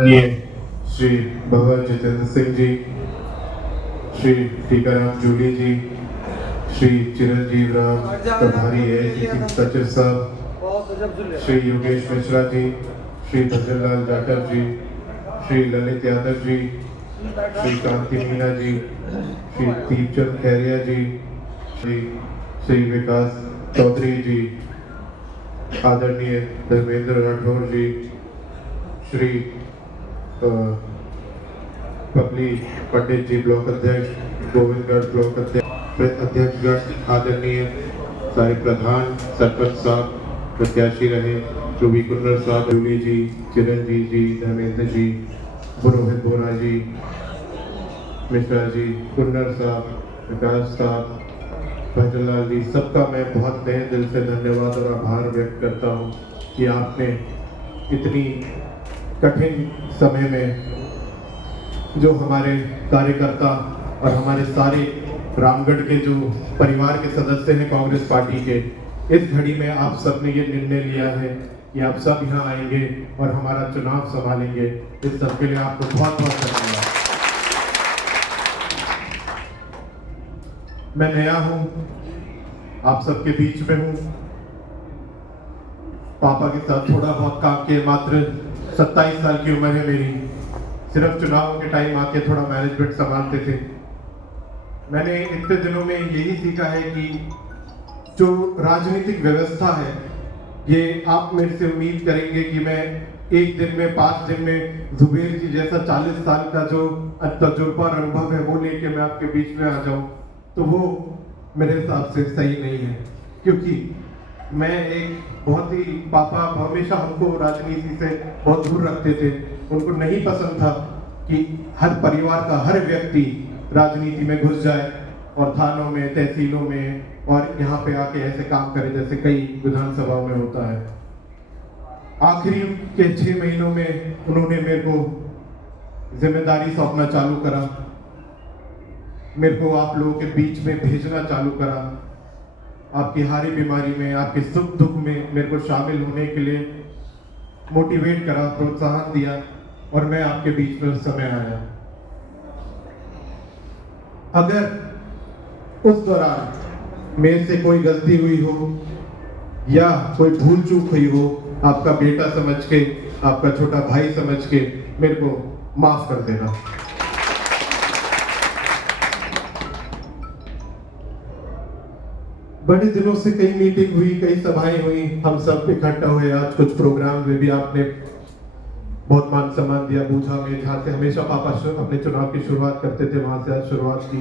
माननीय श्री भवन जितेंद्र सिंह जी, श्री टीकाराम जूली जी, श्री चिरंजीव राम प्रभारी AICC सचिव साहब, श्री योगेश मिश्रा जी, श्री भजनलाल जाटव जी, श्री ललित यादव जी, श्री कांति मीना जी, श्री दीपचंद खैरिया जी, श्री विकास चौधरी जी, आदरणीय धर्मेंद्र राठौर जी, श्री पगली पंडित जी ब्लॉक अध्यक्ष, गोविंदगढ़ ब्लॉक अध्यक्षगण, आदरणीय सारे प्रधान, सरपंच साहब, प्रत्याशी रहे रूबी कुन्नर साहब, जूली जी, चिरंजीव जी, धर्मेंद्र जी, पुरोहित बोरा जी, मिश्रा जी, कुन्नर साहब, विकास साहब, भजनलाल जी, सबका मैं बहुत तहे दिल से धन्यवाद और आभार व्यक्त करता हूँ कि आपने इतनी कठिन समय में जो हमारे कार्यकर्ता और हमारे सारे रामगढ़ के जो परिवार के सदस्य हैं कांग्रेस पार्टी के, इस घड़ी में आप सब ने ये निर्णय लिया है कि आप सब यहाँ आएंगे और हमारा चुनाव संभालेंगे। इस सब के लिए आपको बहुत बहुत धन्यवाद। मैं नया हूँ, आप सबके बीच में हूँ, पापा के साथ थोड़ा बहुत काम किए, मात्र 27 साल की उम्र है मेरी, सिर्फ चुनाव के टाइम आके थोड़ा मैनेजमेंट संभालते थे। मैंने इतने दिनों में यही सीखा है कि जो राजनीतिक व्यवस्था है, ये आप मेरे से उम्मीद करेंगे कि मैं एक दिन में 5 दिन में जुबेर जी जैसा 40 साल का जो तजुर्बा और अनुभव है वो लेके मैं आपके बीच में आ जाऊं, तो वो मेरे हिसाब से सही नहीं है। क्योंकि मैं एक बहुत ही, पापा हमेशा हमको राजनीति से बहुत दूर रखते थे। उनको नहीं पसंद था कि हर परिवार का हर व्यक्ति राजनीति में घुस जाए और थानों में, तहसीलों में और यहाँ पे आके ऐसे काम करे जैसे कई विधानसभाओं में होता है। आखिरी के 6 महीनों में उन्होंने मेरे को जिम्मेदारी सौंपना चालू करा, मेरे को आप लोगों के बीच में भेजना चालू करा, आपकी हारी बीमारी में, आपके सुख दुख में मेरे को शामिल होने के लिए मोटिवेट करा, प्रोत्साहन दिया और मैं आपके बीच में उस समय आया। अगर उस दौरान मेरे से कोई गलती हुई हो या कोई भूल चूक हुई हो, आपका बेटा समझ के, आपका छोटा भाई समझ के मेरे को माफ कर देना। बड़े दिनों से कई मीटिंग हुई, कई सभाएं हुई, हम सब इकट्ठा हुए, आज कुछ प्रोग्राम में भी आपने बहुत मान सम्मान दिया बूझा में, जहाँ से हमेशा पापा अपने चुनाव की शुरुआत करते थे, वहां से आज शुरुआत की।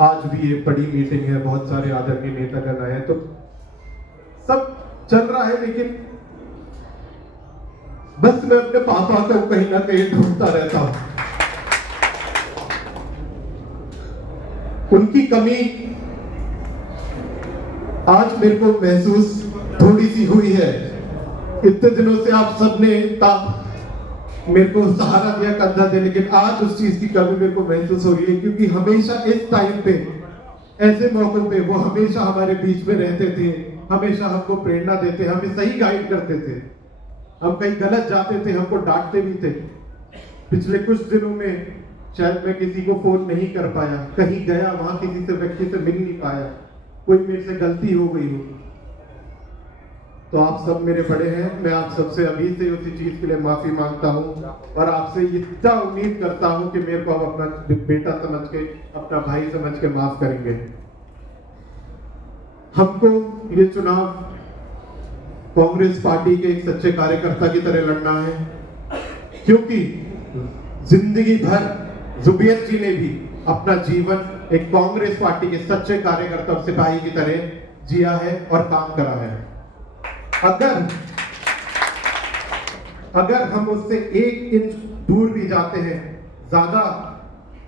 आज भी एक बड़ी मीटिंग है, बहुत सारे आदरणीय नेतागण आए हैं, तो सब चल रहा है, लेकिन बस मैं अपने पापा को कहीं ना कहीं ढूंढता रहता हूं। उनकी कमी आज मेरे को महसूस थोड़ी सी हुई है। इतने दिनों से आप सबने मेरे को सहारा दिया कंधा दे, लेकिन आज उस चीज की कमी मेरे को महसूस हो रही है, क्योंकि हमेशा इस टाइम पे, ऐसे मौकों पे वो हमेशा हमारे बीच में रहते थे, हमेशा हमको प्रेरणा देते, हमें सही गाइड करते थे। हम कहीं गलत जाते थे, हमको डांटते भी थे। पिछले कुछ दिनों में शायद मैं किसी को फोन नहीं कर पाया, कहीं गया वहां किसी से व्यक्ति से मिल नहीं पाया, कोई मेरे से गलती हो गई हो, तो आप सब मेरे बड़े हैं, मैं आप सबसे अभी से उसी चीज के लिए माफी मांगता हूं और आपसे इतना उम्मीद करता हूं कि मेरे को आप अपना बेटा समझ के, अपना भाई समझ के माफ करेंगे। हमको ये चुनाव कांग्रेस पार्टी के एक सच्चे कार्यकर्ता की तरह लड़ना है, क्योंकि जिंदगी भर जुबेर जी ने भी अपना जीवन एक कांग्रेस पार्टी के सच्चे कार्यकर्ता और सिपाही की तरह जिया है और काम करा है। अगर हम उससे 1 इंच दूर भी जाते हैं, ज्यादा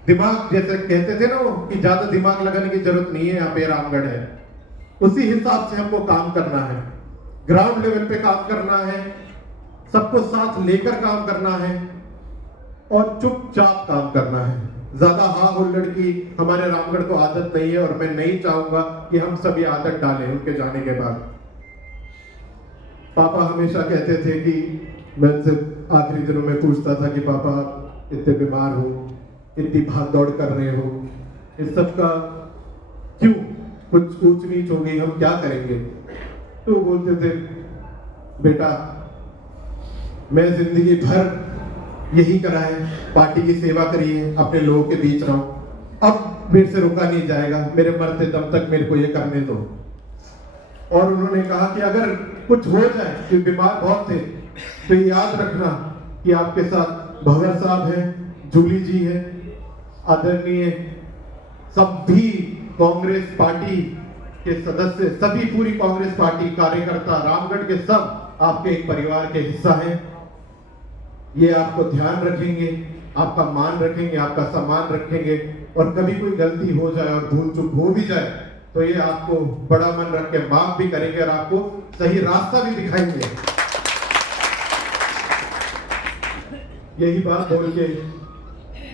दिमाग, जैसे कहते थे ना वो, कि ज्यादा दिमाग लगाने की जरूरत नहीं है, यहाँ पे रामगढ़ है, उसी हिसाब से हमको काम करना है, ग्राउंड लेवल पे काम करना है, सबको साथ लेकर काम करना है और चुपचाप काम करना है। ज्यादा हा हुल्लड़ की हमारे रामगढ़ को आदत नहीं है और मैं नहीं चाहूंगा कि हम सब ये आदत डालें उनके जाने के बाद। पापा हमेशा कहते थे कि मैं उनसे आखिरी दिनों में पूछता था कि पापा इतने बीमार हो, इतनी भाग दौड़ कर रहे हो, इस सब का क्यों, कुछ ऊंच नीच हो गई, हम क्या करेंगे? तो वो बोलते थे, बेटा मैं जिंदगी भर यही करा है, पार्टी की सेवा करी है, अपने लोगों के बीच रहो, अब मेरे से रुका नहीं जाएगा, मेरे मरते दम तक मेरे को ये करने दो। और उन्होंने कहा कि अगर कुछ हो जाए, कि बीमार बहुत थे, तो याद रखना कि आपके साथ भंवर साहब हैं, जूली जी हैं, आदरणीय सभी कांग्रेस पार्टी के सदस्य, सभी पूरी कांग्रेस पार्टी कार्यकर्ता, रामगढ़ के सब आपके एक परिवार के हिस्सा हैं। ये आपको ध्यान रखेंगे, आपका मान रखेंगे, आपका सम्मान रखेंगे, और कभी कोई गलती हो जाए और भूल चूक हो भी जाए तो ये आपको बड़ा मन रख के माफ भी करेंगे और आपको सही रास्ता भी दिखाएंगे। यही बात बोल के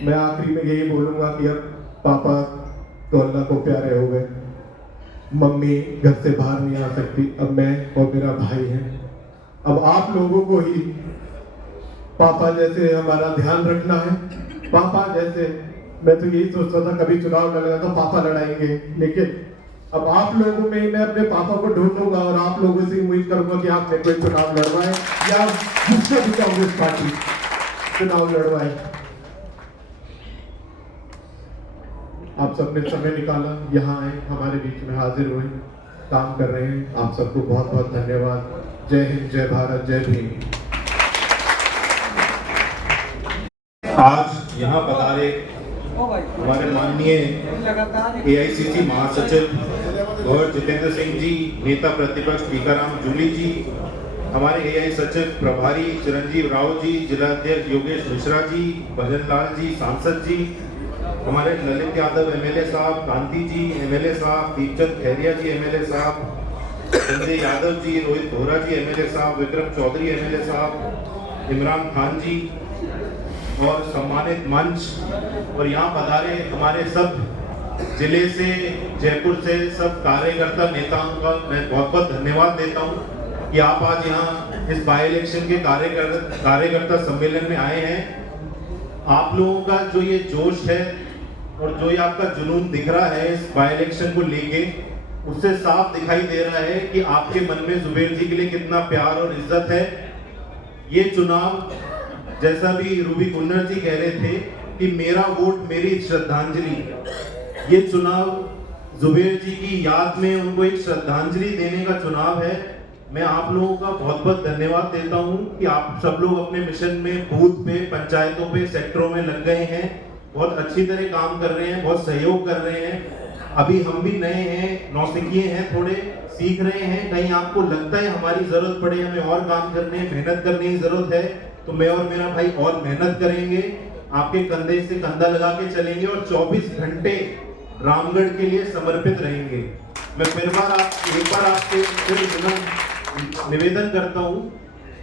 मैं आखिरी में यही बोलूंगा कि अब पापा तो अल्लाह को प्यारे हो गए, मम्मी घर से बाहर नहीं आ सकती, अब मैं और मेरा भाई है। अब आप लोगों को ही पापा जैसे हमारा ध्यान रखना है। पापा जैसे, मैं तो यही सोचता था कभी चुनाव लड़ेगा तो पापा लड़ाएंगे, लेकिन अब आप लोगों में ही मैं अपने पापा को ढूंढूंगा और आप लोगों से उम्मीद करूंगा कि आप मेरे को चुनाव लड़वाएं या दूसरे भी कांग्रेस पार्टी चुनाव लड़वाएं। आप सबने समय निकाला, यहाँ आए, हमारे बीच में हाजिर हुए, काम कर रहे हैं, आप सबको बहुत बहुत धन्यवाद। जय हिंद, जय भारत, जय भीम। आज यहाँ पधारे हमारे माननीय एआईसीसी महासचिव गौर जितेंद्र सिंह जी, नेता प्रतिपक्ष टीकाराम जूली जी, हमारे एआई सचिव प्रभारी चिरंजीव राव जी, जिलाध्यक्ष योगेश मिश्रा जी, भजन लाल जी सांसद जी, हमारे ललित यादव एमएलए साहब, कांति जी एमएलए साहब, दीपचंद खैरिया जी एमएलए साहब, संजय यादव जी, रोहित बोहरा जी एमएलए साहब, विक्रम चौधरी एमएलए साहब, इमरान खान जी और सम्मानित मंच और यहाँ पधारे हमारे सब जिले से, जयपुर से सब कार्यकर्ता नेताओं का मैं बहुत बहुत धन्यवाद देता हूँ कि आप आज यहाँ इस बाई इलेक्शन के कार्यकर्ता सम्मेलन में आए हैं। आप लोगों का जो ये जोश है और जो ये आपका जुनून दिख रहा है इस बाई इलेक्शन को लेके, उससे साफ दिखाई दे रहा है कि आपके मन में जुबेर जी के लिए कितना प्यार और इज्जत है। ये चुनाव, जैसा भी रूबी कुन्नर जी कह रहे थे कि मेरा वोट मेरी श्रद्धांजलि, ये चुनाव जुबेर जी की याद में उनको एक श्रद्धांजलि देने का चुनाव है। मैं आप लोगों का बहुत बहुत धन्यवाद देता हूं कि आप सब लोग अपने मिशन में बूथ पे, पंचायतों पे, सेक्टरों में लग गए हैं, बहुत अच्छी तरह काम कर रहे हैं, बहुत सहयोग कर रहे हैं। अभी हम भी नए हैं, नौसिखिए हैं, थोड़े सीख रहे हैं, कहीं आपको लगता है हमारी जरूरत पड़े, हमें और काम करने, मेहनत करने की जरूरत है, तो मैं और मेरा भाई और मेहनत करेंगे, आपके कंधे से कंधा लगा के चलेंगे और 24 घंटे रामगढ़ के लिए समर्पित रहेंगे। मैं एक बार आपसे फिर निवेदन करता हूं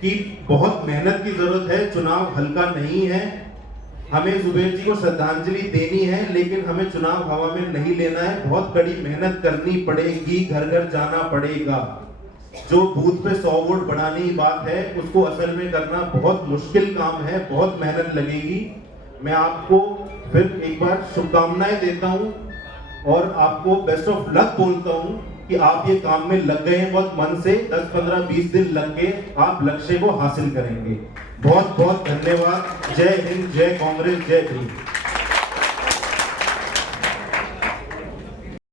कि बहुत मेहनत की जरूरत है, चुनाव हल्का नहीं है, हमें जुबेर जी को श्रद्धांजलि देनी है, लेकिन हमें चुनाव हवा में नहीं लेना है, बहुत कड़ी मेहनत करनी पड़ेगी, घर घर जाना पड़ेगा। जो बूथ पे 100 वोट बढ़ाने की बात है, उसको असल में करना बहुत मुश्किल काम है, बहुत मेहनत लगेगी। मैं आपको फिर एक बार शुभकामनाएं देता हूं और आपको बेस्ट ऑफ लक बोलता हूं कि आप ये काम में लग गए हैं बहुत मन से, 10, 15, 20 दिन लग के आप लक्ष्य को हासिल करेंगे। बहुत बहुत धन्यवाद। जय हिंद, जय कांग्रेस, जय भीम।